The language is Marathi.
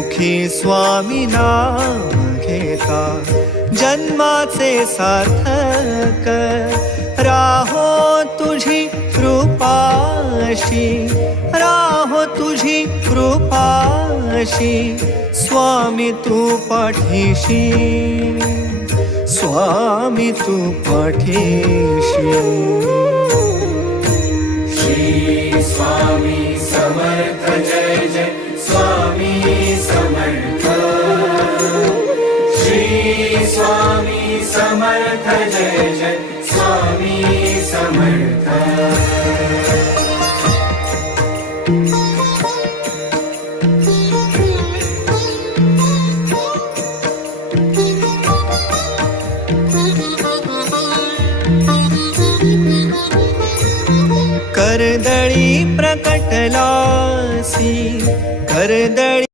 मुखी स्वामी नाम घेता जन्माचे सार्थक राहो तुझी कृपाशी राहो तुझी कृपाशी स्वामी तू पाठीशी स्वामी तू पाठीशी श्री स्वामी समर्थ जय जय स्वामी समर्थ श्री स्वामी समर्थ जय जय स्वामी समर्थ कर्दळी प्रकटलासी कर्दळी